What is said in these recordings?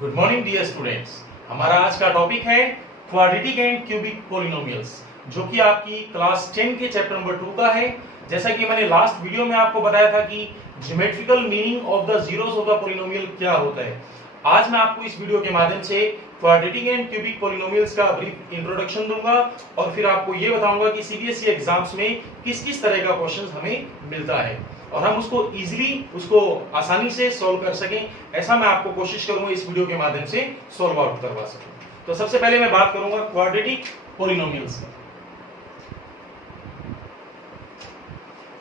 Good morning dear students. हमारा आज का टॉपिक है क्वाड्रेटिक एंड क्यूबिक पॉलिनोमियल्स, जो कि आपकी क्लास 10 के चैप्टर नंबर 2 का है। जैसा कि मैंने लास्ट वीडियो में आपको बताया था कि geometrical meaning of the zeros of the polynomial क्या होता है। आज मैं आपको इस वीडियो के माध्यम से क्वाड्रेटिक एंड क्यूबिक पॉलिनोमियल्स का ब्रीफ इंट्रोडक्शन दूंगा और फिर आपको ये बताऊंगा कि सीबीएसई एग्जाम्स में किस किस तरह का क्वेश्चन हमें मिलता है और हम उसको इजीली, उसको आसानी से सॉल्व कर सकें, ऐसा मैं आपको कोशिश करूंगा इस वीडियो के माध्यम से सॉल्व आउट करवा सकूं। तो सबसे पहले मैं बात करूंगा क्वाड्रेटिक पॉलिनोमियल्स की।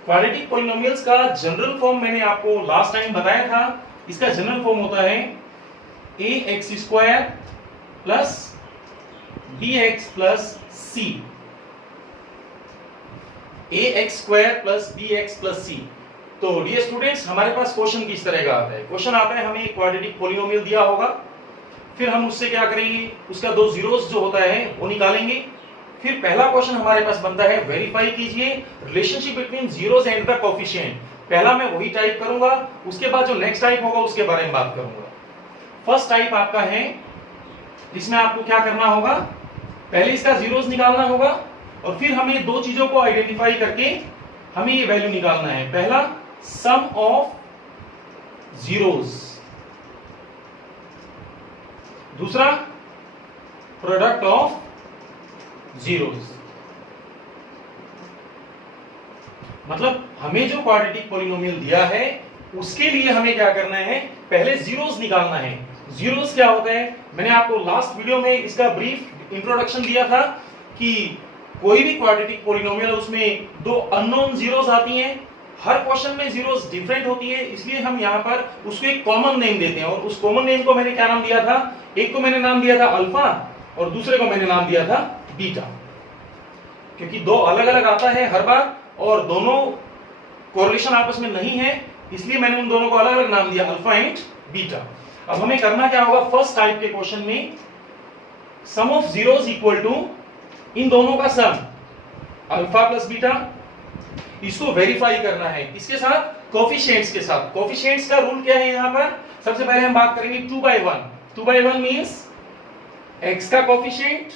क्वाड्रेटिक पॉलिनोमियल्स का जनरल फॉर्म मैंने आपको लास्ट टाइम बताया था। इसका जनरल फॉर्म होता है ax² plus bx plus c। ax² plus bx plus c। तो डियर स्टूडेंट्स, हमारे पास क्वेश्चन किस तरह का आता है। क्वेश्चन आता है, हमें एक क्वाड्रेटिक पॉलिनोमियल दिया होगा, फिर हम उससे क्या करेंगे, उसका दो जीरोस जो होता है वो निकालेंगे। फिर पहला क्वेश्चन हमारे पास बनता है, वेरीफाई कीजिए relationship between zeros and the coefficient. पहला मैं वही टाइप करूंगा, उसके बाद जो नेक्स्ट टाइप होगा उसके बारे में बात करूंगा। फर्स्ट टाइप आपका है, जिसमें आपको क्या करना होगा, पहले इसका जीरोस निकालना होगा और फिर हमें दो चीजों को आइडेंटिफाई करके हमें ये वैल्यू निकालना है। पहला सम ऑफ जीरोस, दूसरा प्रोडक्ट ऑफ जीरोस। मतलब हमें जो क्वाड्रेटिक पॉलिनोमियल दिया है उसके लिए हमें क्या करना है, पहले जीरोस निकालना है। जीरोस क्या होता है, मैंने आपको लास्ट वीडियो में इसका ब्रीफ इंट्रोडक्शन दिया था कि कोई भी क्वाड्रेटिक पॉलिनोमियल उसमें दो अननोन जीरोस आती हैं। हर क्वेश्चन में जीरोस डिफरेंट होती है, इसलिए हम यहाँ पर उसको एक कॉमन नेम देते हैं और उस कॉमन नेम को मैंने क्या नाम दिया था, एक को मैंने नाम दिया था अल्फा और दूसरे को मैंने नाम दिया था बीटा, क्योंकि दो अलग अलग आता है हर बार और दोनों कोरिलेशन आपस में नहीं है, इसलिए मैंने उन दोनों को अलग अलग नाम दिया, अल्फा एंड बीटा। अब हमें करना क्या होगा, फर्स्ट टाइप के क्वेश्चन में सम ऑफ जीरोस इक्वल टू इन दोनों का सम अल्फा प्लस बीटा, इसको वेरीफाई करना है किसके साथ, कोएफिशिएंट्स के साथ। कोएफिशिएंट्स का रूल क्या है यहाँ पर, सबसे पहले हम बात करेंगे 2/1। 2/1 मींस x का कोएफिशिएंट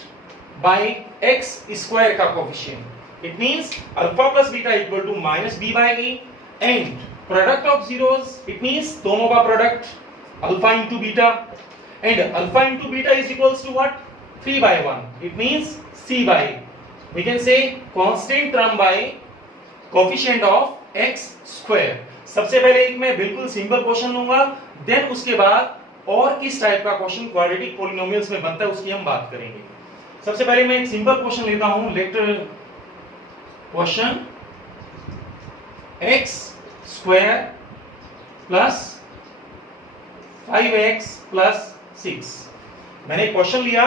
बाय x स्क्वायर का coefficient. It means alpha plus beta equal to -b/a and product of zeros, it means दोनों का product alpha into beta and alpha into beta is equals to what, 3/1। It means c/a। we can say constant term by coefficient of x square। सबसे पहले एक मैं बिल्कुल simple question लूंगा, then उसके बाद और किस टाइप का क्वेश्चन क्वाड्रेटिक पॉलिनोमियल्स में बनता है उसकी हम बात करेंगे। सबसे पहले मैं एक सिंपल क्वेश्चन लेता हूं, let question x square plus 5x plus 6। मैंने क्वेश्चन लिया,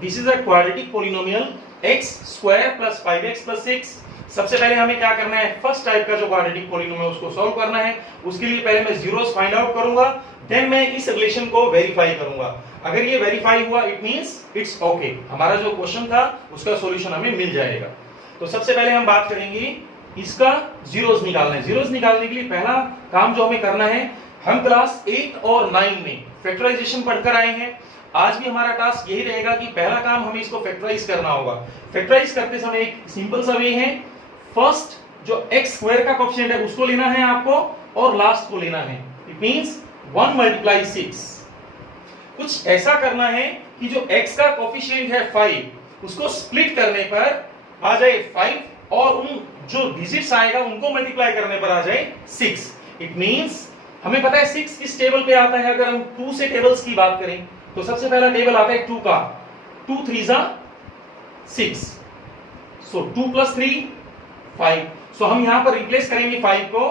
this is a quadratic polynomial x square plus 5x plus 6। सबसे पहले हमें क्या करना है, फर्स्ट टाइप का जो क्वाड्रेटिक पॉलिनोमियल उसको सॉल्व करना है। उसके लिए पहले मैं जीरोस फाइंड आउट करूंगा, देन मैं इस रिलेशन को वेरीफाई करूंगा। अगर ये वेरीफाई हुआ इट मींस इट्स ओके, हमारा जो क्वेश्चन था उसका सॉल्यूशन हमें मिल जाएगा। तो सबसे पहले हम बात करेंगे, इसका जीरोस निकालना है। जीरोस निकालने के लिए पहला काम जो हमें करना है, हम क्लास 8 और 9 में फैक्टराइजेशन पढ़कर आए हैं। आज भी हमारा टास्क यही रहेगा कि पहला काम हमें इसको फैक्टराइज करना होगा। फैक्टराइज करते समय एक सिंपल सा वे है, फर्स्ट जो x स्क्वायर का कोएफिशिएंट है उसको लेना है आपको और लास्ट को लेना है। It means 1 × 6। कुछ ऐसा करना है कि जो x का कोएफिशिएंट है 5, उसको स्प्लिट करने पर आ जाए 5 और उन जो डिजिट्स आएगा उनको मल्टीप्लाई करने पर आ जाए 6। इट मींस हमें पता है 6 किस टेबल पे आता है। अगर हम 2 से टेबल्स की बात करें तो सबसे पहला टेबल आता है 2 का, 2 3 6, सो 2 + 3 5। सो हम यहां पर रिप्लेस करेंगे 5 को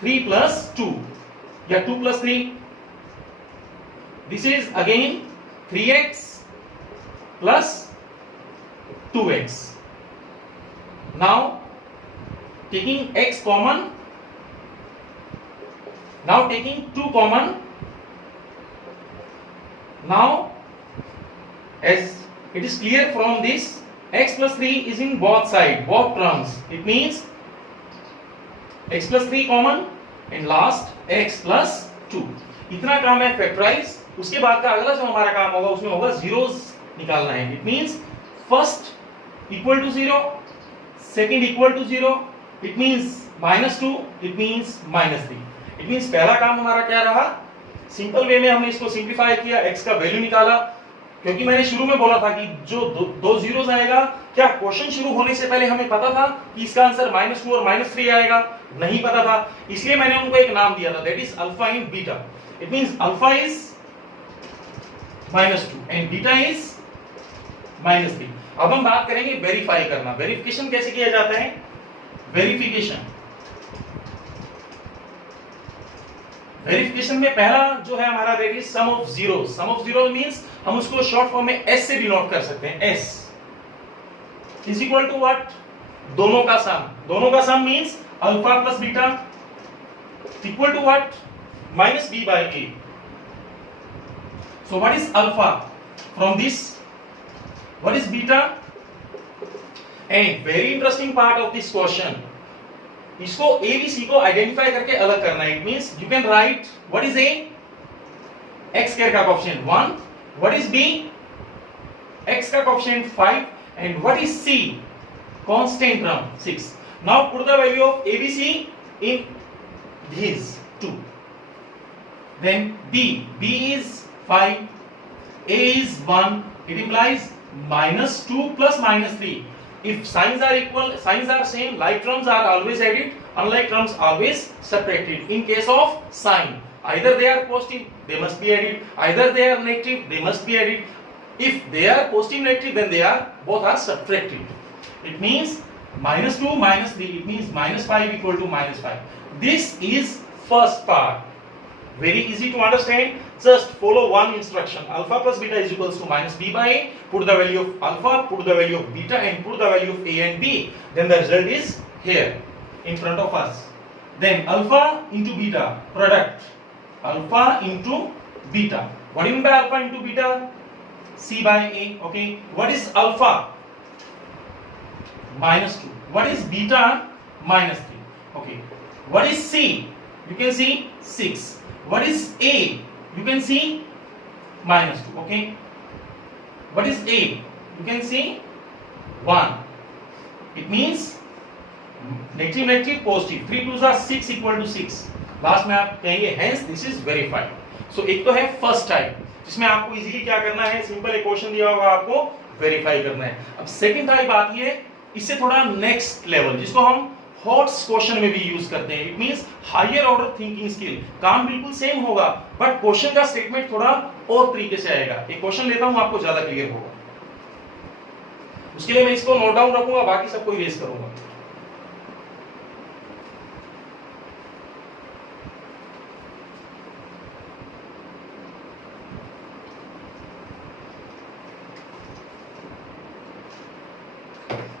3 + 2 या 2 + 3। This is again 3x plus 2x। Now taking x common, now taking 2 common, now as it is clear from this, x plus 3 is in both side, both terms. It means x plus 3 common and last x plus 2. इतना काम है factorise, उसके बाद का अगला जो हमारा काम होगा उसमें होगा जीरोस निकालना है। It means first equal to 0, second equal to 0, it means -2, it means -3। It means पहला काम हमारा क्या रहा, सिंपल वे में हमने इसको सिंप्लीफाई किया, x का वैल्यू निकाला, क्योंकि मैंने शुरू में बोला था कि जो दो जीरोस आएगा, क्या क्वेश्चन शुरू होने से पहले हमें पता था कि इसका आंसर -2 और -3 आएगा? नहीं पता था, इसलिए मैंने उनको एक नाम दिया था, that is alpha and beta. It means alpha is -2 and beta is -3। अब हम बात करेंगे वेरीफाई करना। वेरिफिकेशन कैसे किया जाता है? वेरिफिकेशन में पहला जो है हमारा that is sum of zero. Sum of zero means हम उसको शॉर्ट फॉर्म में s से डिनोट कर सकते हैं। s is equal to what? दोनों का सम। दोनों का sum means alpha plus beta equal to what? -b/a। So what is alpha from this? What is beta? And very interesting part of this question, इसको a b c को identify करके अलग करना है। It means you can write what is a? x square का coefficient 1, what is b? x का coefficient 5 and what is c? Constant term 6। Now put the value of a b c in these two, then b is 5, a is 1, it implies -2 plus -3. If signs are equal, signs are same, like terms are always added, unlike terms always subtracted. In case of sign, either they are positive, they must be added, either they are negative, they must be added. If they are positive negative, then they are both are subtracted. It means -2 -3, it means -5 equal to -5. This is first part. Very easy to understand. Just follow one instruction. Alpha plus beta is equals to -b/a. Put the value of alpha, put the value of beta, and put the value of a and b. Then the result is here in front of us. Then alpha into beta, product. Alpha into beta. What do you mean by alpha into beta? c/a. Okay. What is alpha? -2. What is beta? -3. Okay. What is c? You can see 6. What is a? You can see -2. Okay. What is a? You can see 1. It means negative negative positive. 3 2s are 6 equal to 6. Last में आप कहेंगे hence this is verified. So एक तो है first type जिसमें आपको easily क्या करना है, सिंपल एक क्वेश्चन दिया होगा आपको वेरीफाई करना है। अब सेकंड टाइप आती है इससे थोड़ा नेक्स्ट लेवल, जिसको हम हॉट्स क्वेश्चन में भी यूज करते हैं। It means higher order thinking skill. काम बिल्कुल सेम होगा बट क्वेश्चन का स्टेटमेंट थोड़ा और तरीके से आएगा। एक क्वेश्चन लेता हूं, आपको ज्यादा क्लियर होगा। उसके लिए मैं इसको नोट डाउन रखूंगा, बाकी सबको इरेज करूंगा।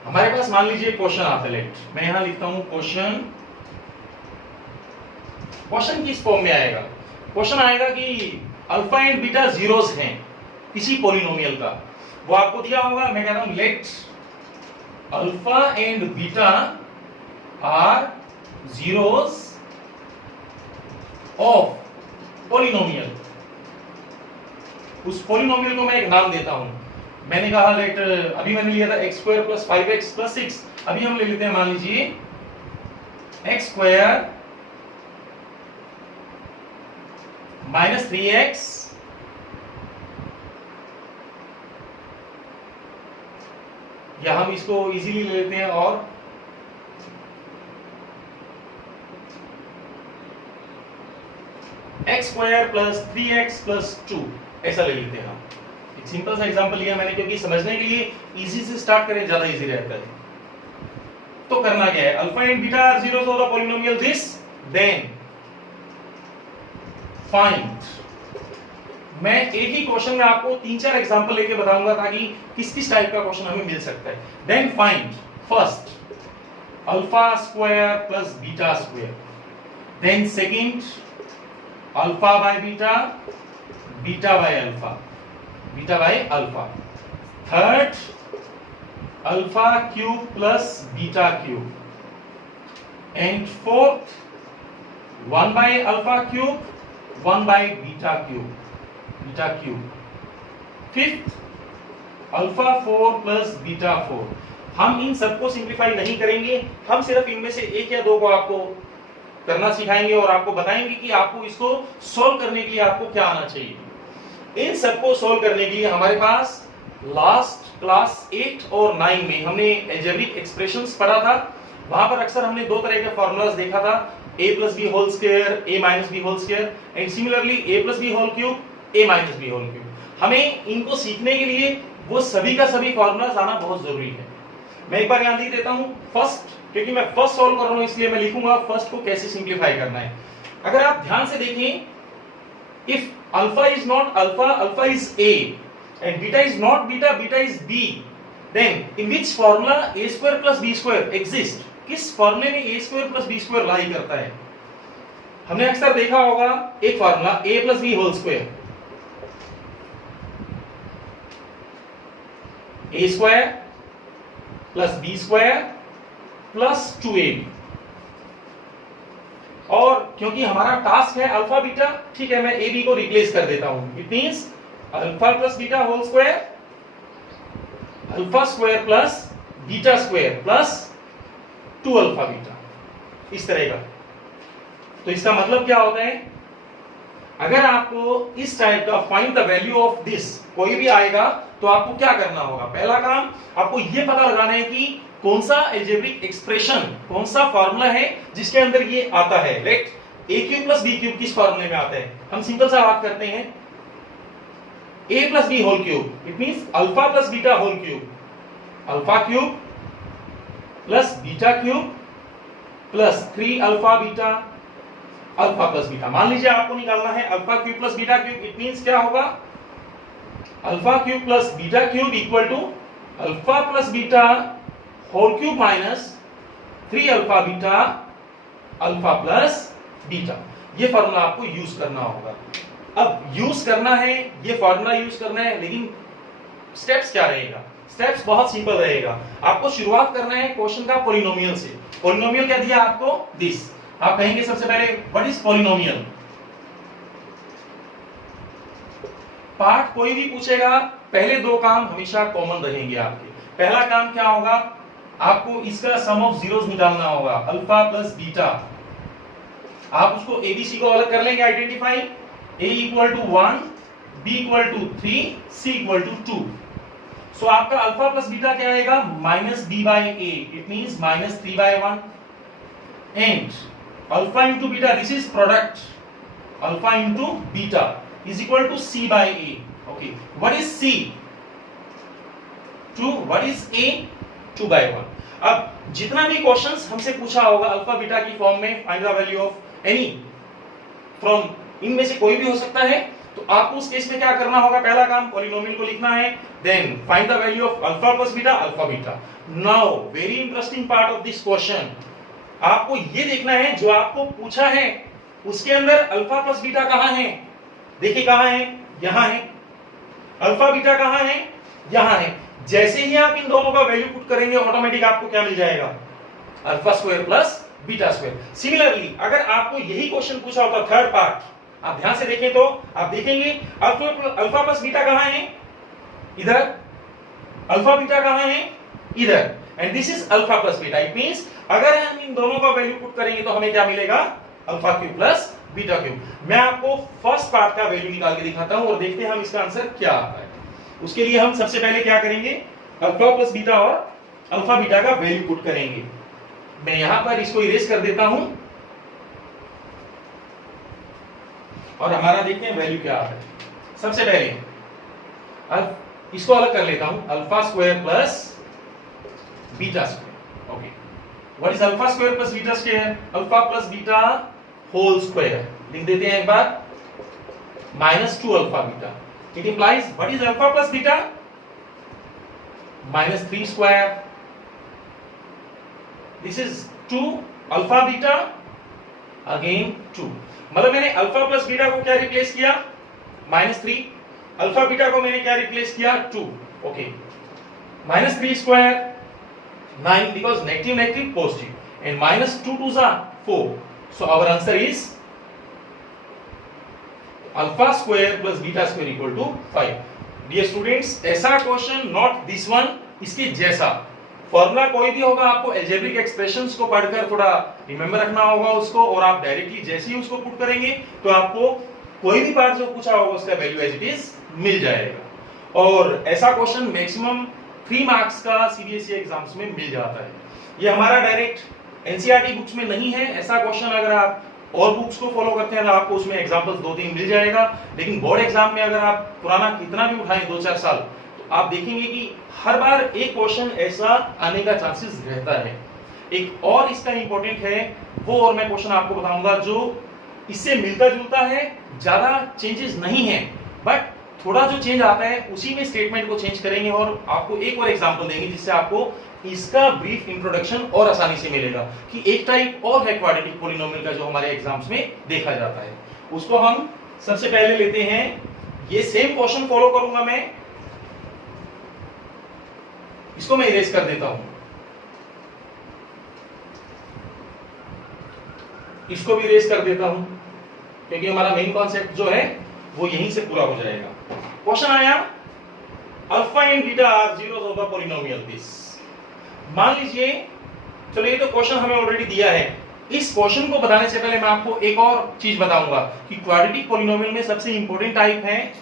हमारे पास मान लीजिए क्वेश्चन आता है, लेट मैं यहां लिखता हूं क्वेश्चन। क्वेश्चन किस फॉर्म में आएगा? क्वेश्चन आएगा कि अल्फा एंड बीटा जीरोस हैं किसी पॉलिनोमियल का, वो आपको दिया होगा। मैं कहता हूं let alpha and beta are zeros of polynomial. उस पॉलिनोमियल को मैं एक नाम देता हूं। मैंने कहा लेट, अभी मैंने लिया था x² + 5x + 6। अभी हम ले लेते हैं, मान लीजिए x² - 3x या हम इसको इजीली ले लेते हैं और x² + 3x + 2 ऐसा ले लेते हैं हम। एक सिंपल सा एग्जांपल लिया मैंने क्योंकि समझने के लिए इजी से स्टार्ट करें, ज्यादा इजी रहता है। तो करना क्या है, alpha and beta are zeros of the polynomial this, then find. मैं एक ही क्वेश्चन में आपको 3-4 एग्जांपल लेके बताऊंगा ताकि किस किस टाइप का क्वेश्चन हमें मिल सकता है। Then find first alpha square plus beta square, then second alpha by beta, beta by alpha, beta by alpha, third alpha cube plus beta cube, and fourth 1 by alpha cube 1 by beta cube. Fifth, alpha 4 plus beta 4. हम इन सबको simplify नहीं करेंगे, हम सिर्फ इनमें से एक या दो को आपको करना सिखाएंगे और आपको बताएंगे कि आपको इसको सॉल्व करने के लिए आपको क्या आना चाहिए। इन सबको सॉल्व करने के लिए हमारे पास लास्ट क्लास 8 और 9 में हमने अलजेब्रिक एक्सप्रेशंस पढ़ा था। वहां पर अक्सर हमने दो तरह के फॉर्मूलाज देखा था, a plus b whole square, a minus b whole square and similarly a plus b whole cube, a minus b whole cube। हमें इनको सीखने के लिए वो सभी का सभी फॉर्मूलाज आना बहुत जरूरी है। मैं एक बार यहां लिख देता हूं फर्स्ट, क्योंकि मैं फर्स्ट सॉल्व कर रहा हूं इसलिए मैं लिखूंगा फर्स्ट को कैसे सिंप्लीफाई करना है। अगर आप ध्यान से देखें, if alpha is not alpha, alpha is a and beta is not beta, beta is b, then in which formula a square plus b square exist? किस फॉर्मूले में a square plus b square lie करता है? हमने अक्सर देखा होगा एक formula a plus b whole square, a square plus b square plus 2ab। और क्योंकि हमारा टास्क है अल्फा बीटा, ठीक है, मैं a b को रिप्लेस कर देता हूं। It means alpha plus beta whole square, alpha square plus beta square plus 2 alpha beta, इस तरह का। तो इसका मतलब क्या होता है, अगर आपको इस टाइप का find the value of this कोई भी आएगा तो आपको क्या करना होगा? पहला काम आपको यह पता लगाना है कि कौन सा अलजेब्रिक एक्सप्रेशन, कौन सा फार्मूला है जिसके अंदर ये आता है। Let a cube plus b cube किस फार्मूले में आता है? हम सिंपल सा बात करते हैं, a plus b whole cube, it means alpha plus beta whole cube, alpha cube plus beta cube plus 3 alpha beta, alpha plus beta. मान लीजिए आपको निकालना है alpha cube plus beta cube, it means क्या होगा? Alpha cube plus beta cube equal to alpha plus beta whole cube minus 3 alpha beta, alpha plus beta. ये formula आपको use करना होगा। अब यूज करना है, ये फॉर्मूला यूज करना है, लेकिन स्टेप्स क्या रहेगा? स्टेप्स बहुत सिंपल रहेगा। आपको शुरुआत करना है क्वेश्चन का पॉलिनोमियल से। पॉलिनोमियल क्या दिया आपको? दिस। आप कहेंगे सबसे पहले व्हाट इज पॉलिनोमियल? पार्ट कोई भी पूछेगा, पहले दो काम हमेशा कॉमन रहेंगे आपके। पहला काम क्या होगा? आपको इसका सम ऑफ जीरोस निकालना होगा, अल्फा प्लस बीटा। आप उसको एबीसी को अलग कर लेंगे, identify a equal to 1, b equal to 3, c equal to 2। So आपका अल्फा प्लस बीटा क्या आएगा? Minus b by a, it means minus 3 by 1 and alpha into beta, this is product, alpha into beta is equal to c by a। Okay, what is c? 2, what is a? 2 by 1। अब जितना भी questions हमसे पूछा होगा alpha beta की form में, find the value of any from, इनमें से कोई भी हो सकता है, तो आपको उस केस में क्या करना होगा? पहला काम पॉलिनोमियल को लिखना है, then find the value of alpha plus beta, alpha beta. Now very interesting part of this question, आपको ये देखना है जो आपको पूछा है उसके अंदर अल्फा प्लस बीटा कहां है? देखिए कहां है? यहां है। अल्फा बीटा कहां है? यहां है। जैसे ही आप इन दोनों का वैल्यू पुट करेंगे, ऑटोमेटिक आपको क्या मिल जाएगा? Alpha square plus beta square. Similarly अगर आपको यही क्वेश्चन पूछा होता थर्ड पार्ट, आप ध्यान से देखें तो आप देखेंगे अल्फा प्लस बीटा कहां है? इधर। अल्फा बीटा कहां है? इधर। And this is alpha plus beta. It means अगर हम इन दोनों का वैल्यू पुट करेंगे तो हमें क्या मिलेगा? Alpha cube plus beta cube. मैं आपको फर्स्ट पार्ट का वैल्यू निकाल के दिखाता हूं और देखते हैं हम इसका आंसर क्या आता है। उसके लिए हम सबसे पहले क्या करेंगे? अल्फा प्लस बीटा और अल्फा बीटा का वैल्यू पुट करेंगे। मैं यहां पर इसको इरेज कर देता हूं और हमारा देखते हैं वैल्यू क्या आता है। सबसे पहले इसको अलग कर लेता हूं, alpha square plus beta square. Okay, what is alpha square plus beta square? Alpha plus beta whole square. लिख देते हैं एक बार, minus 2 alpha beta. It implies what is alpha plus beta? Minus 3 square. This is 2 alpha beta, again 2। मतलब मैंने alpha plus beta को क्या replace किया? -3। अल्फा बीटा को मैंने क्या रिप्लेस किया? 2। Okay, -3 square 9, because negative negative positive, and -2 2 4। So our answer is alpha square plus beta square equal to 5। Dear students, ऐसा क्वेश्चन, नॉट दिस वन, इसके जैसा फॉर्मूला कोई भी होगा, आपको अलजेब्रिक एक्सप्रेशंस को पढ़कर थोड़ा रिमेंबर रखना होगा उसको, और आप डायरेक्टली जैसे ही उसको पुट करेंगे तो आपको कोई भी पार्ट जो पूछा होगा उसका वैल्यू एज इट इज मिल जाएगा। और ऐसा क्वेश्चन मैक्सिमम 3 मार्क्स का सीबीएसई एग्जाम्स में मिल जाता है। ये हमारा डायरेक्ट एनसीईआरटी बुक्स में नहीं है। ऐसा क्वेश्चन अगर आप और बुक्स को फॉलो करते हैं तो आपको उसमें एग्जांपल्स 2-3 मिल जाएगा, लेकिन बोर्ड एग्जाम में अगर आप पुराना कितना भी उठाएं 2-4 साल, तो आप देखेंगे कि हर बार एक क्वेश्चन ऐसा आने का चांसेस रहता है। एक और इसका इंपॉर्टेंट है वो, और मैं क्वेश्चन आपको बताऊंगा जो इससे मिलता जुलता है, ज्यादा चेंजेस नहीं है, बट थोड़ा जो चेंज आता है उसी में स्टेटमेंट को चेंज करेंगे, और आपको एक और एग्जांपल देंगे जिससे आपको इसका ब्रीफ इंट्रोडक्शन और आसानी से मिलेगा कि एक टाइप और है क्वाड्रेटिक पॉलिनोमियल का जो हमारे एग्जाम्स में देखा जाता है। उसको हम सबसे पहले लेते हैं। ये सेम क्वेश्चन फॉलो करूंगा मैं, इसको मैं इरेज कर देता हूं, इसको भी इरेज कर देता हूं, क्योंकि हमारा मेन कॉन्सेप्ट जो है वो यहीं से पूरा हो जाएगा। क्वेश्चन आया, alpha and beta are zeros of the polynomial this. मान लीजिए, चलो ये तो क्वेश्चन हमें ऑलरेडी दिया है। इस क्वेश्चन को बताने से पहले मैं आपको एक और चीज बताऊंगा कि क्वाड्रेटिक पॉलिनोमियल में सबसे इंपॉर्टेंट टाइप है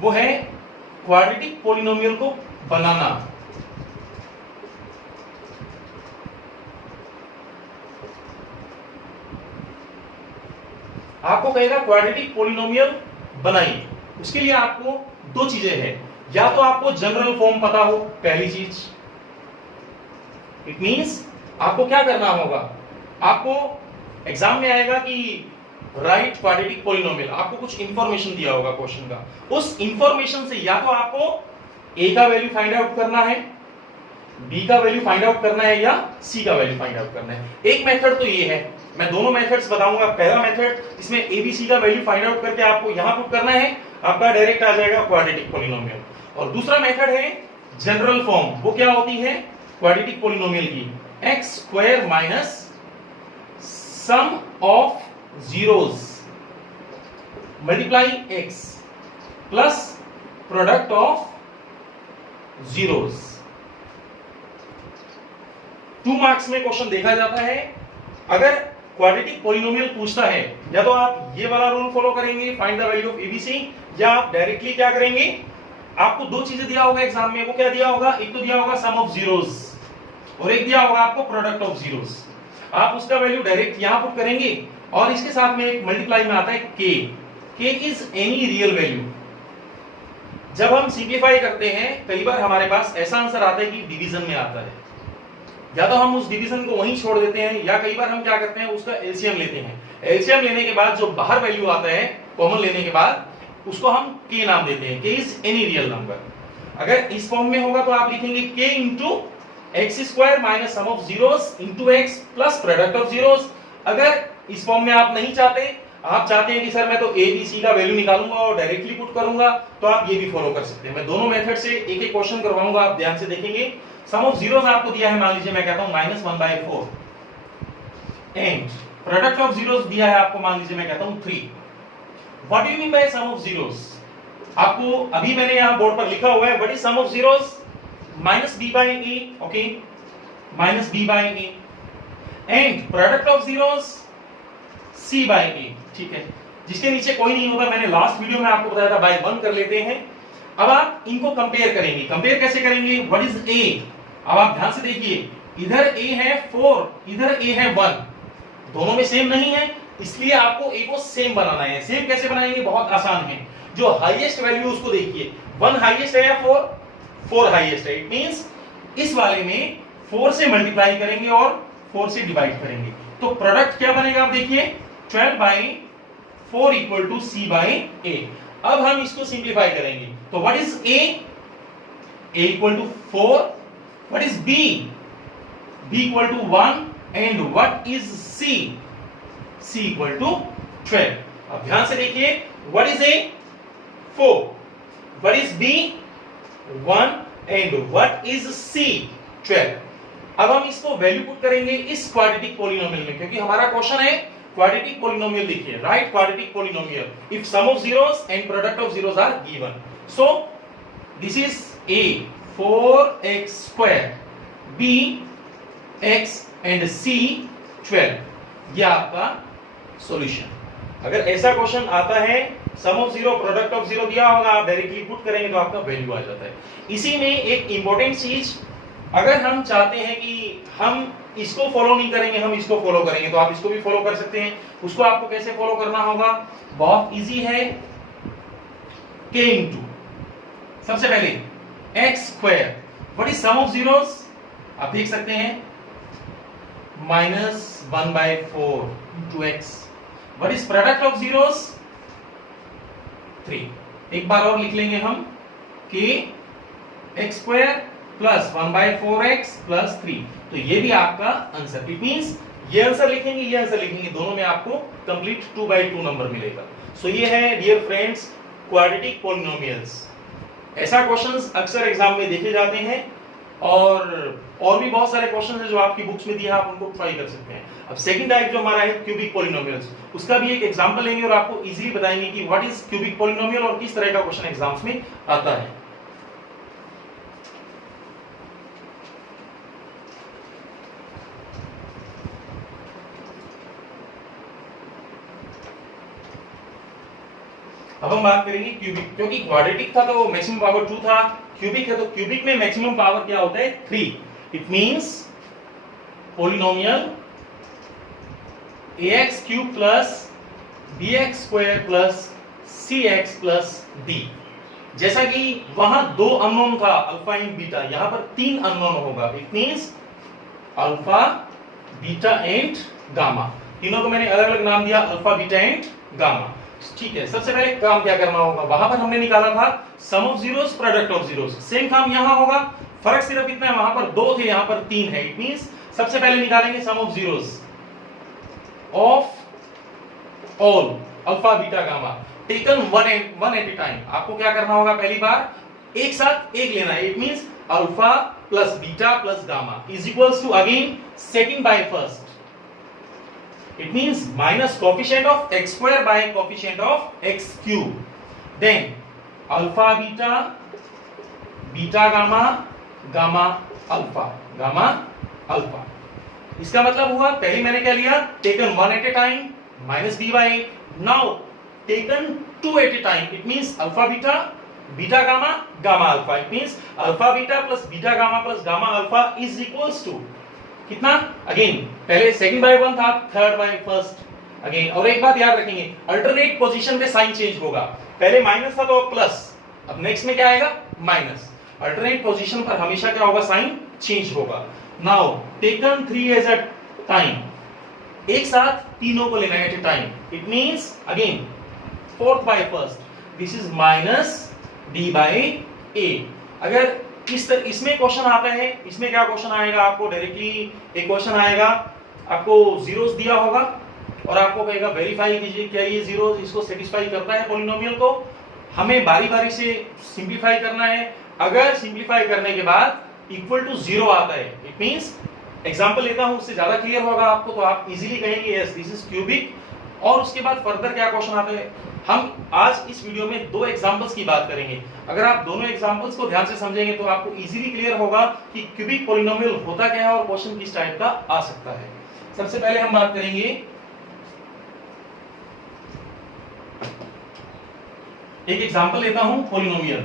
वो है क्वाड्रेटिक पॉलिनोमियल को बनाना। आपको कहेगा क्वाड्रेटिक पॉलिनोमियल बनाइए, उसके लिए आपको दो चीजें हैं। या तो आपको जनरल फॉर्म पता हो, पहली चीज, इट मींस आपको क्या करना होगा, आपको एग्जाम में आएगा कि राइट क्वाड्रेटिक पॉलिनोमियल, आपको कुछ इंफॉर्मेशन दिया होगा क्वेश्चन का, उस इंफॉर्मेशन से या तो आपको ए का वैल्यू फाइंड आउट करना है, बी का वैल्यू फाइंड आउट करना है, या सी का वैल्यू फाइंड आउट करना है। एक मेथड तो ये है, मैं दोनों मेथड्स बताऊंगा। पहला मेथड, इसमें एबीसी का वैल्यू फाइंड आउट करके आपको यहां पुट करना है, आपका डायरेक्ट आ जाएगा क्वाड्रेटिक पॉलिनोमियल। और दूसरा मेथड है जनरल फॉर्म। वो क्या होती है क्वाड्रेटिक पॉलिनोमियल की, x square minus sum of zeros multiply x plus product of zeros. 2 marks में क्वेश्चन देखा जाता है। अगर क्वाड्रेटिक पॉलिनोमियल पूछता है, या तो आप ये वाला रूल फॉलो करेंगे, find the value of ABC, या आप डायरेक्टली क्या करेंगे, आपको दो चीजें दिया होगा एग्जाम में। वो क्या दिया होगा, एक तो दिया होगा सम ऑफ जीरोस और एक दिया होगा आपको प्रोडक्ट ऑफ जीरोस। आप उसका वैल्यू डायरेक्ट यहां पुट करेंगे, और इसके साथ में एक मल्टीप्लाई में आता है के। के इज एनी रियल वैल्यू। जब हम सिंप्लीफाई करते हैं, कई बार हमारे पास ऐसा आंसर आता है कि डिवीजन में आता है, या तो हम उस डिवीजन को वहीं छोड़ देते हैं, या कई बार हम क्या करते हैं, उसका एलसीएम लेते हैं। एलसीएम लेने के बाद जो बाहर वैल्यू आता है कॉमन लेने के बाद, उसको हम के नाम देते हैं। के इज एनी रियल नंबर। अगर इस फॉर्म में होगा तो आप लिखेंगे के into x square minus sum of zeros into x plus product of zeros. अगर इस फॉर्म में आप नहीं चाहते, आप चाहते हैं कि सर मैं तो ए बी सी का वैल्यू निकालूंगा और डायरेक्टली पुट करूंगा, तो आप ये भी फॉलो कर सकते हैं। मैं दोनों मेथड से एक एक क्वेश्चन करवाऊंगा, आप ध्यान से देखेंगे। सम ऑफ जीरोस आपको दिया है, मान लीजिए मैं कहता हूं -1/4, एंड प्रोडक्ट ऑफ जीरोस दिया है आपको, मान लीजिए मैं कहता हूं 3। What do you mean by sum of zeros? आपको अभी मैंने यहां बोर्ड पर लिखा हुआ है, what is sum of zeros, -b/a, okay, -b/a, and product of zeros c/a, ठीक है। जिसके नीचे कोई नहीं होगा, मैंने लास्ट वीडियो में आपको बताया था, बाय 1 कर लेते हैं। अब आप इनको कंपेयर करेंगे। कंपेयर कैसे करेंगे, व्हाट इज a? अब आप ध्यान से देखिए, इधर a है 4, इधर a है 1, दोनों में सेम नहीं है, इसलिए आपको a को सेम बनाना है। सेम कैसे बनाएंगे, बहुत आसान है। जो हाईएस्ट वैल्यू उसको देखिए, 1 हाईएस्ट है या 4 हाईएस्ट है। इट मींस इस वाले में 4 से मल्टीप्लाई करेंगे और 4 से डिवाइड करेंगे, तो प्रोडक्ट क्या बनेगा, आप देखिए 12/4 इक्वल टू c/a। अब हम इसको सिंप्लीफाई करेंगे, तो what is a? a equal to 4। What is b? b equal to 1, and what is c? c equal to 12। अब ध्यान से देखिए, what is a? 4, what is b? 1, and what is c? 12। अब हम इसको वैल्यू पुट करेंगे इस quadratic polynomial में, क्योंकि हमारा क्वेश्चन है क्वाड्रेटिक पोलिनोमियल लिखिए, write quadratic polynomial if sum of zeros and product of zeros are given. So this is a 4x square, b x and c 12. यह आपका सॉल्यूशन. अगर ऐसा क्वेश्चन आता है sum of zero product of zero दिया होगा, आप directly put करेंगे तो आपका वैल्यू आ जाता है. इसी में एक इंपॉर्टेंट चीज, अगर हम चाहते हैं कि हम इसको फॉलो नहीं करेंगे, हम इसको फॉलो करेंगे, तो आप इसको भी फॉलो कर सकते हैं. उसको आपको कैसे फॉलो करना होगा, बहुत इजी है. k इंटू सबसे पहले x square, what is sum of zeros, आप देख सकते हैं -1/4 into x. What is product of zeros 3. एक बार और लिख लेंगे हम k x square plus 1/4x plus 3. तो ये भी आपका आंसर. इट मींस ये आंसर लिखेंगे, ये आंसर लिखेंगे, दोनों में आपको कंप्लीट 2/2 नंबर मिलेगा. सो ये है डियर फ्रेंड्स क्वाड्रेटिक पॉलिनोमियल्स. ऐसा क्वेश्चंस अक्सर एग्जाम में देखे जाते हैं और भी बहुत सारे क्वेश्चंस हैं जो आपकी बुक्स में दिया है, आप उनको ट्राई कर सकते हैं. अब सेकंड टाइप जो हमारा है क्यूबिक पॉलिनोमियल्स, उसका भी एक एग्जांपल लेंगे और आपको इजीली बताएंगे कि व्हाट इज क्यूबिक पॉलिनोमियल और किस तरह का क्वेश्चन एग्जाम्स में आता है. अब हम बात करेंगे क्यूबिक, क्योंकि क्वाड्रेटिक था तो मैक्सिमम पावर 2 था, क्यूबिक है तो क्यूबिक में मैक्सिमम पावर क्या होता है 3. It means polynomial ax cube plus bx square plus cx plus d. जैसा कि वहां 2 अननोन था अल्फा एंड बीटा, यहां पर 3 अननोन होगा. It means alpha beta and gamma. तीनों को मैंने अलग अलग नाम दिया, अल्फा बीटा एंड गामा. ठीक है, सबसे पहले काम क्या करना होगा, वहां पर हमने निकाला था sum of zeros product of zeros. Same काम यहां होगा, फर्क सिर्फ इतना है, वहां पर 2 थे, यहां पर 3 है. इट मींस सबसे पहले निकालेंगे sum of zeros of all alpha beta gamma taken one at a time. आपको क्या करना होगा, पहली बार एक साथ एक लेना है. It means alpha plus beta plus gamma is equals to again second by first. It means minus coefficient of x square by coefficient of x cube. Then alpha beta, beta gamma, gamma alpha, gamma alpha. इसका मतलब हुआ पहले मैंने क्या लिया, taken one at a time minus b by 8. Now taken 2 at a time. It means alpha beta, beta gamma, gamma alpha. It means alpha beta plus beta gamma plus gamma alpha is equals to कितना, again पहले second by 1 था, third by first again. और एक बात याद रखेंगे, alternate position पे sign change होगा. पहले माइनस था तो अब प्लस, अब नेक्स्ट में क्या आएगा माइनस. अल्टरनेट पोजीशन पर हमेशा क्या होगा, साइन चेंज होगा. Now taken 3 as a time, एक साथ तीनों को लेना है at a time. It means again fourth by first, this is minus D by A. अगर इसमें क्वेश्चन आता है, इसमें क्या क्वेश्चन आएगा, आपको डायरेक्टली एक क्वेश्चन आएगा, आपको जीरोस दिया होगा और आपको कहेगा वेरीफाई कीजिए क्या ये जीरोस इसको सेटिस्फाई करता है पॉलिनोमियल को. हमें बारी बारी से सिंपलीफाई करना है. अगर सिंपलीफाई करने के बाद इक्वल टू 0 आता है, इट मींस एग्जांपल लेता हूं, उससे ज्यादा क्लियर होगा आपको, तो आप इजीली कहेंगे यस दिस इज क्यूबिक. और उसके बाद फर्दर क्या क्वेश्चन आता है, हम आज इस वीडियो में 2 एग्जांपल्स की बात करेंगे. अगर आप दोनों एग्जांपल्स को ध्यान से समझेंगे तो आपको इजीली क्लियर होगा कि क्यूबिक पॉलिनोमियल होता क्या है और क्वेश्चन किस टाइप का आ सकता है. सबसे पहले हम बात करेंगे, एक एग्जांपल लेता हूं पॉलिनोमियल.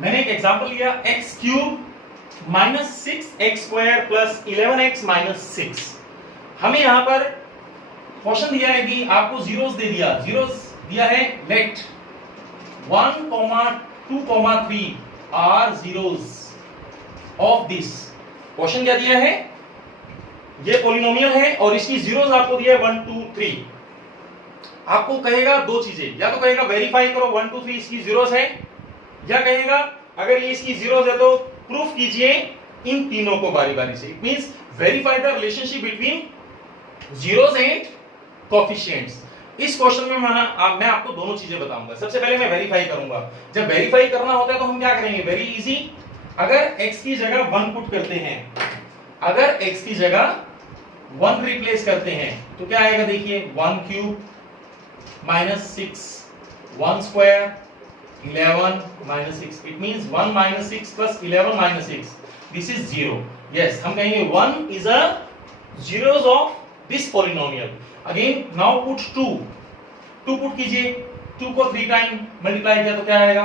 मैंने एक एग्जांपल लिया x cube minus 6x square plus 11x minus 6. हमें यहां पर क्वेश्चन दिया है कि आपको जीरोस दे दिया, जीरोस दिया है let 1, 2, 3 are zeros of this. Question क्या दिया है, ये पॉलिनोमियल है और इसकी जीरोस आपको दिया है 1, 2, 3. आपको कहेगा 2 चीजें, या तो कहेगा वेरीफाई करो 1, 2, 3 इसकी जीरोस है, या कहेगा अगर ये इसकी जीरोस है तो प्रूफ कीजिए इन तीनों को बारी बारी से. It means verify the relationship between zeros and coefficients. इस क्वेश्चन में मैं आपको दोनों चीजें बताऊंगा. सबसे पहले मैं वेरीफाई करूंगा. जब वेरीफाई करना होता है तो हम क्या करेंगे, वेरी इजी, अगर x की जगह 1 पुट करते हैं, अगर x की जगह 1 रिप्लेस करते हैं तो क्या आएगा देखिए, 1 cube minus 6, 1 square 11 minus 6. It means 1 minus 6 plus 11 minus 6. This is 0. Yes, हम कहेंगे 1 is a zeros of this polynomial. Again, now put 2. 2 put कीजिए, 2 को 3 टाइम मल्टीप्लाई किया तो क्या आएगा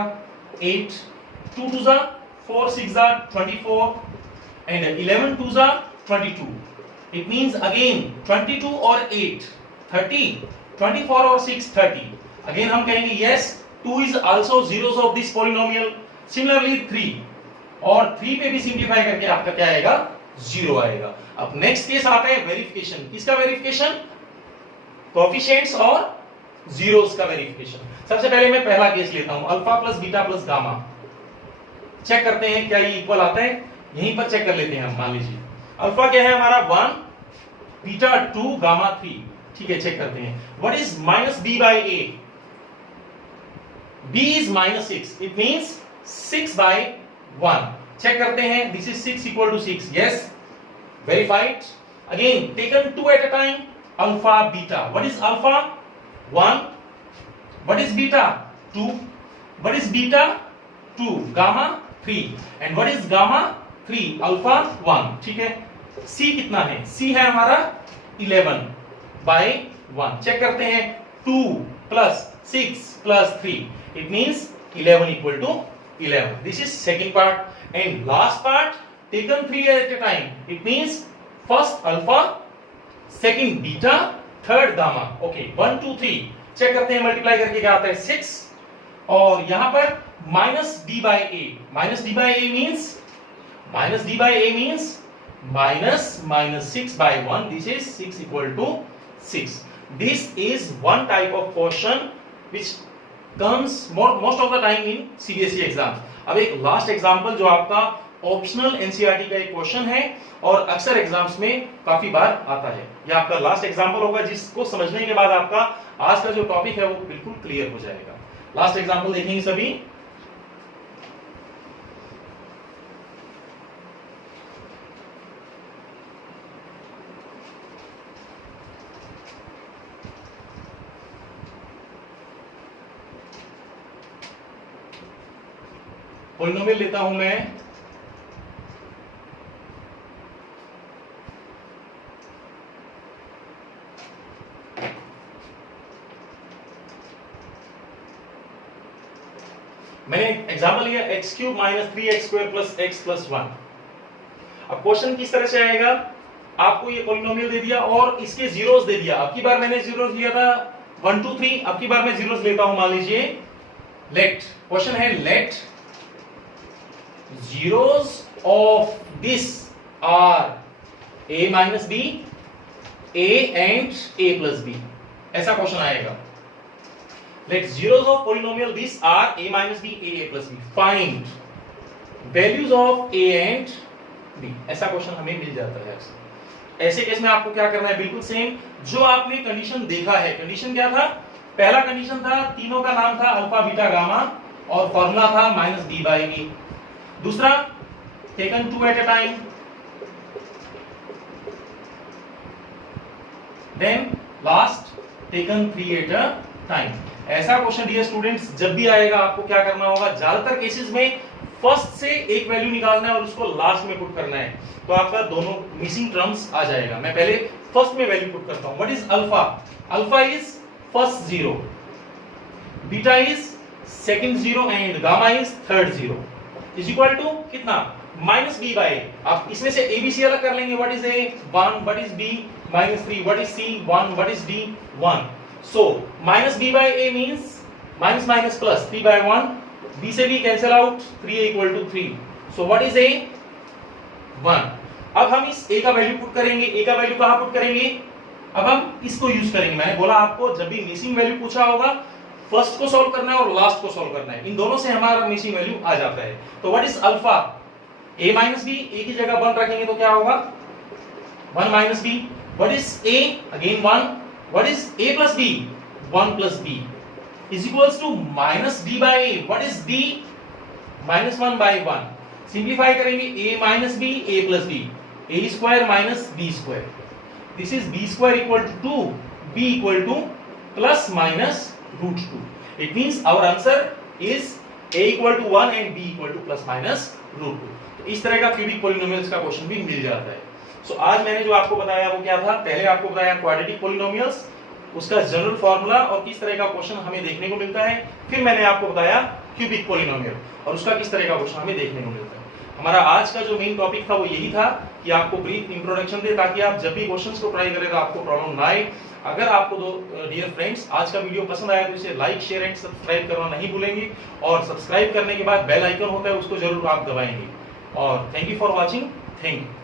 8. 2 2 जा 4 6 जा 24 and 11 2 जा 22. It means again 22 और 8 30, 24 और 6 30. Again हम कहेंगे yes 2 is also zeros of this polynomial. Similarly 3 और 3 पे भी सिंप्लीफाई करके आपका क्या आएगा 0 आएगा. अब नेक्स्ट केस आता है वेरिफिकेशन. किसका वेरिफिकेशन? कोएफिशिएंट्स और जीरोस का वेरिफिकेशन. सबसे पहले मैं पहला केस लेता हूं, alpha plus beta plus gamma. Check करते हैं क्या ये इक्वल आता है, यहीं पर चेक कर लेते हैं हम. मान लीजिए अल्फा क्या है हमारा 1, बीटा 2, गामा 3. ठीक है, चेक करते हैं. What is minus b by a? b is minus 6. It means 6 by 1. Check करते हैं. This is 6 equal to 6. Yes. Verified. Again, taken 2 at a time. Alpha, beta. What is alpha? 1. What is beta? 2. What is beta? 2. Gamma 3. And what is gamma? 3. Alpha 1. ठीक है. C कितना है? C है हमारा 11 by 1. Check करते हैं. 2 plus 6 plus 3. It means 11 equal to 11. This is second part. And last part taken 3 at a time. It means first alpha, second beta, third gamma. Okay, 1 2 3. Check करते हैं multiply करके क्या आता है 6. और यहां पर minus d by a. Minus d by a means minus 6 by 1. This is 6 equal to 6. This is one type of question which comes most of the time in CBSE exams. अब एक last example जो आपका optional NCERT का एक question है और अक्सर exams में काफी बार आता है. ये आपका लास्ट एग्जांपल होगा जिसको समझने के बाद आपका आज का जो टॉपिक है वो बिल्कुल क्लियर हो जाएगा. लास्ट एग्जांपल देखेंगे सभी. पॉलिनोमियल लेता हूं मैं मैंने एग्जाम्पल लिया x cube minus 3x square plus x plus 1. अब क्वेश्चन किस तरह से आएगा, आपको ये पॉलिनोमियल दे दिया और इसके जीरोस दे दिया. अब की बार मैंने जीरोस लिया था 1 2 3. अब की बार मैं जीरोस लेता हूं. मान लीजिए लेट, क्वेश्चन है late zeros of this are a minus b, a and a plus b. ऐसा क्वेश्चन आएगा. Let zeros of polynomial this are a minus b, a plus b. Find values of a and b. ऐसा question हमें मिल जाता है अक्सर. ऐसे case में आपको क्या करना है, बिल्कुल सेम जो आपने कंडीशन देखा है. कंडीशन क्या था? पहला कंडीशन था तीनों का नाम था अल्फा बीटा गामा और फॉर्मूला था माइनस b बाई ए. दूसरा taken 2 at a time. Then last taken 3 at a time. ऐसा क्वेश्चन डियर स्टूडेंट्स जब भी आएगा आपको क्या करना होगा, ज्यादातर केसेस में फर्स्ट से एक वैल्यू निकालना है और उसको लास्ट में पुट करना है, तो आपका दोनों मिसिंग टर्म्स आ जाएगा. मैं पहले फर्स्ट में वैल्यू पुट करता हूं. What is alpha? Alpha is first zero, beta is second zero and gamma is third zero. Is equal to कितना? Minus B by. आप इसमें से एबीसी अलग कर लेंगे. What is A? 1. What is B? Minus 3. What is C? 1. What is D? 1. So minus B by A means minus minus plus 3 by 1. B से B cancel out, 3 equal to 3. So what is ए? 1. अब हम इस ए का value put करेंगे. ए का value कहां put करेंगे? अब हम इसको यूज करेंगे. मैंने बोला आपको जब भी मिसिंग वैल्यू पूछा होगा फर्स्ट को सॉल्व करना है और लास्ट को सॉल्व करना है. इन दोनों से हमारा मिसिंग वैल्यू आ जाता है. तो what is alpha? a minus B. A की जगह 1 रखेंगे तो क्या होगा? 1 minus B. What is a? Again 1. What is a plus b? 1 plus b is equals to minus b by a. What is b? Minus 1 by 1. Simplify करेंगे a minus B a plus B, A square minus B square, this is B square equal to 2, b equal to plus minus root 2. It means our answer is a equal to 1 and b equal to plus minus root 2. तो इस तरह का cubic polynomials का question भी मिल जाता है. सो आज मैंने जो आपको बताया वो क्या था, पहले आपको बताया क्वाड्रेटिक पॉलिनोमियल्स, उसका जनरल फार्मूला और किस तरह का क्वेश्चन हमें देखने को मिलता है. फिर मैंने आपको बताया क्यूबिक पॉलिनोमियल और उसका किस तरह का क्वेश्चन हमें देखने को मिलता है. हमारा आज का जो मेन टॉपिक था वो यही था कि आपको ब्रीफ इंट्रोडक्शन दे, ताकि आप जब भी क्वेश्चंस को ट्राई करें तो आपको प्रॉब्लम ना आए. अगर आपको डियर फ्रेंड्स आज का वीडियो पसंद आया तो इसे लाइक शेयर एंड सब्सक्राइब करना नहीं भूलेंगे, और सब्सक्राइब करने के बाद बेल आइकन होता है उसको जरूर आप दबाएंगे. और thank you for watching. Thank you.